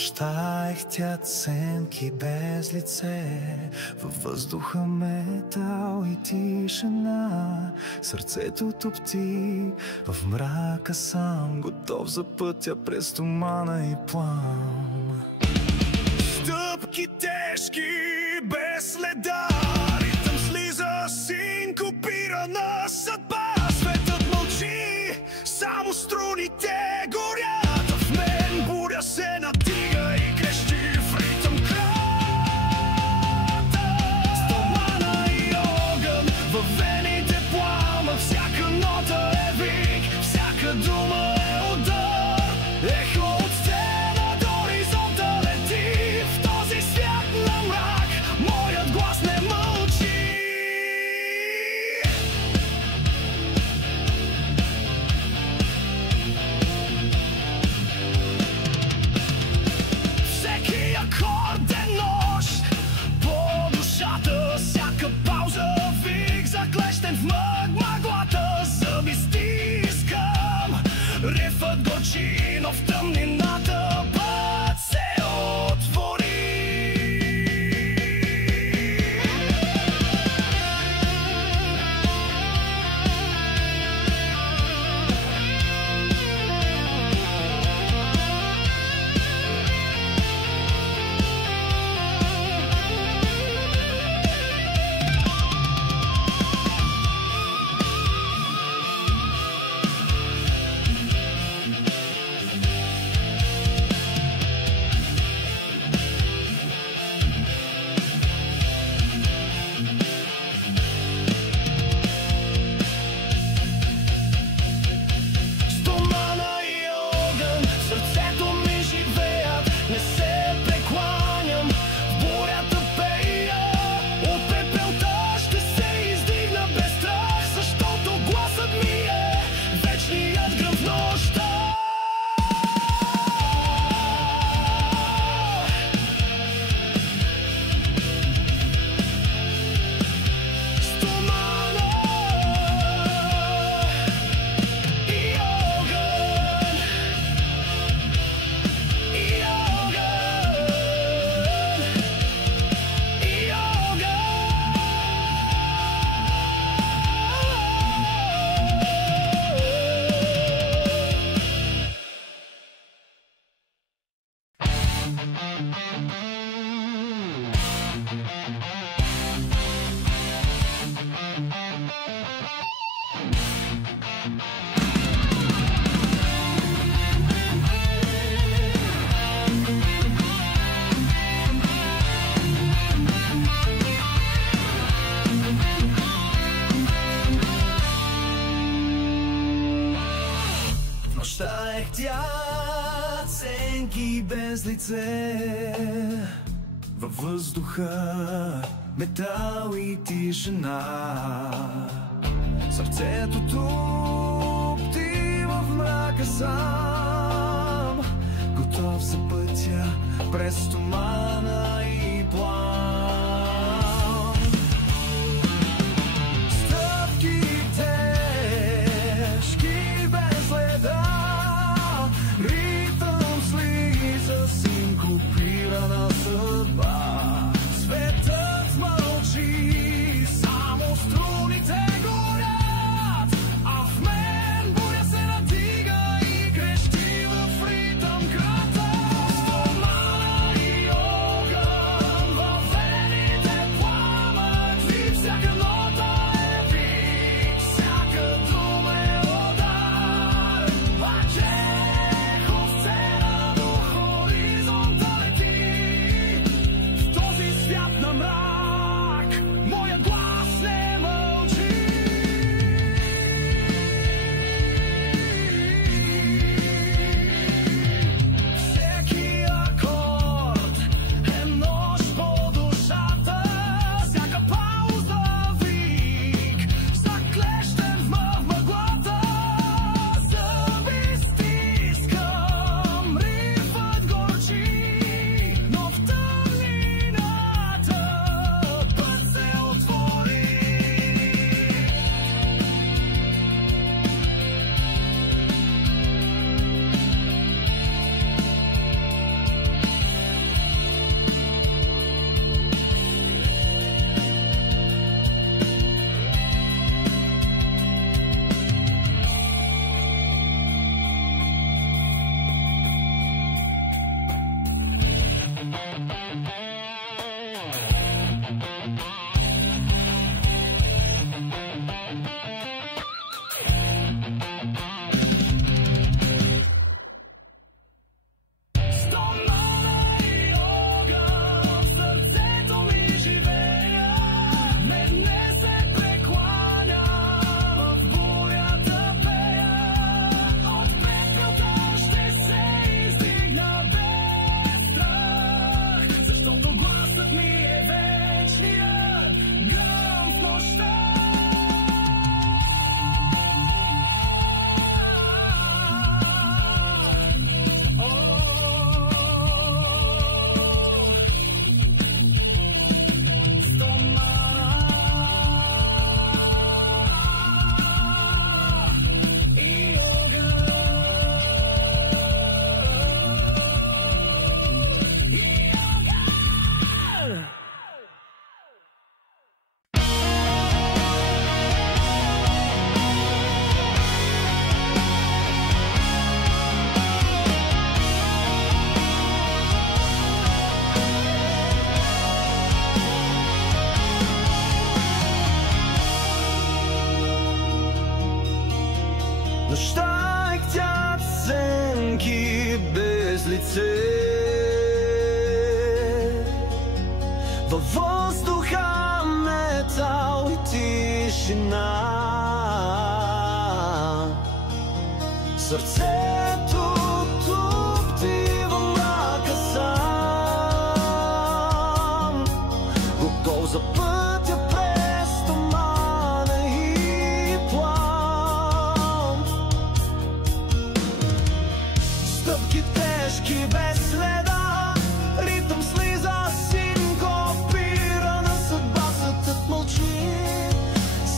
нощта ехтят сенки без лице, във въздуха метал и тишина. Сърцето топти в мрака сам, готов за пътя през тумана и плам. Стъпки тежки без следа, ритъм слиза, синкопирана съдба. Светът мълчи, само струните горят. В мен буря се надига и крещи в ритъм крата. Стомана и огън, във вените плама. Всяка нота е вик, всяка дума е удар. Ехо от стена до хоризонта лети. В този свят на мрак моят глас не мълчи. Всеки акорд е нож по душата, всяка пауза вик, заклещен в мъглата. Зъби стискам, рифът горчи, но в тъмнината път се отвори. Стомана и огън, в сърцето ми живеят. Не се прекланям, в бурята пея. От пепелта ще се издигна без страх, защото гласът ми е вечният гръм в нощта. Стомана и огън, и огън, и огън. В нощта ехтят сенки без лице, във въздуха метал и тишина. Сърцето топти в мрака сам, готов за пътя през тумана и плам. Стъпки тежки без следа, ритъм слиза, синкопирана съдба. Светът мълчи, само струните горят, а в мен буря се надига и крещи в ритъм крата. Стомана и огън, Нощта ектят сенки без лице. Във въздуха метал и тишина. Сърцето тупти във мрака сам, готов за пътя през тумана и плам. Стъпки тежки без следа, ритъм слиза синкопирана съдба. Светът мълчи,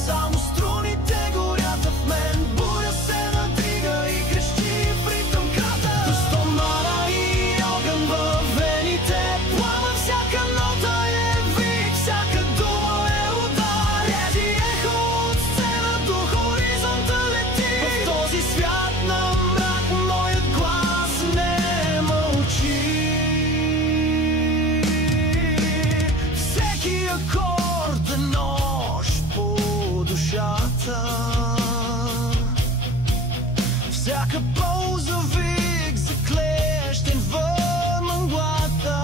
само струните горят в мен. Буря се надига и крещи в ритъм крата. До стомана и огън във вените плава. Всяка нота е вик, всяка дума е удар. Еди ехо от сцена до хоризонта лети. В този свят на мрак моят глас не мълчи. Всеки акорд е нож по душата. Всяка пауза вик заклещен вън мъглата.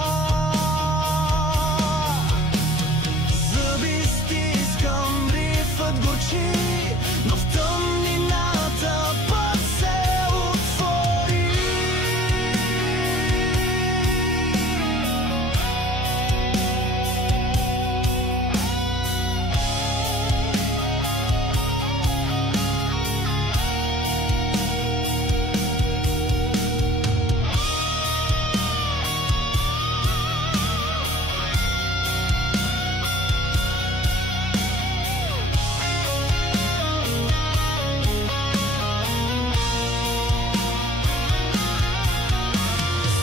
Зъби стискам, рифът горчи, но в тъмнината път се отвори.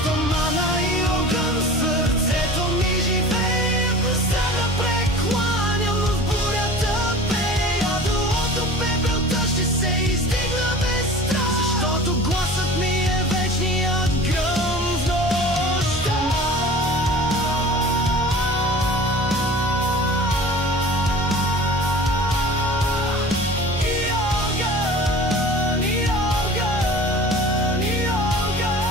Стомана и огън, сърцето ми живеят. Не се да прекланям, но в бурята пея. Долото пепелта ще се издигна без страх, защото гласът ми е вечният гръм в нощта. И огън, и огън, и огън.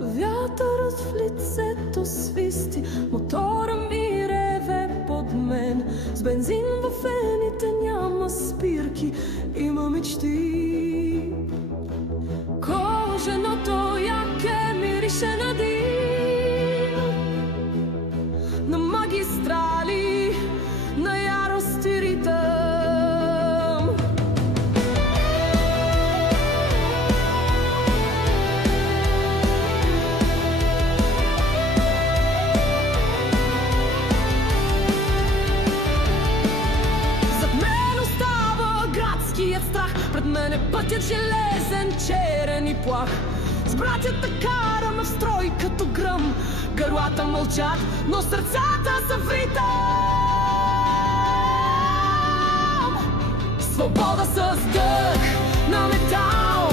Вятърът в лицето свисти, мотора ми реве под мен. С бензин във вените няма спирки, има мечти. Коженото яке мирише на дим, на магистрали, на ярост и ритъм. Зад мен остава градският страх, пред мен е пътят железен, черен и плах. С братята караме в строй като гръм, гърлата мълчат, но сърцата са в ритъм. Свобода с дъх на метал,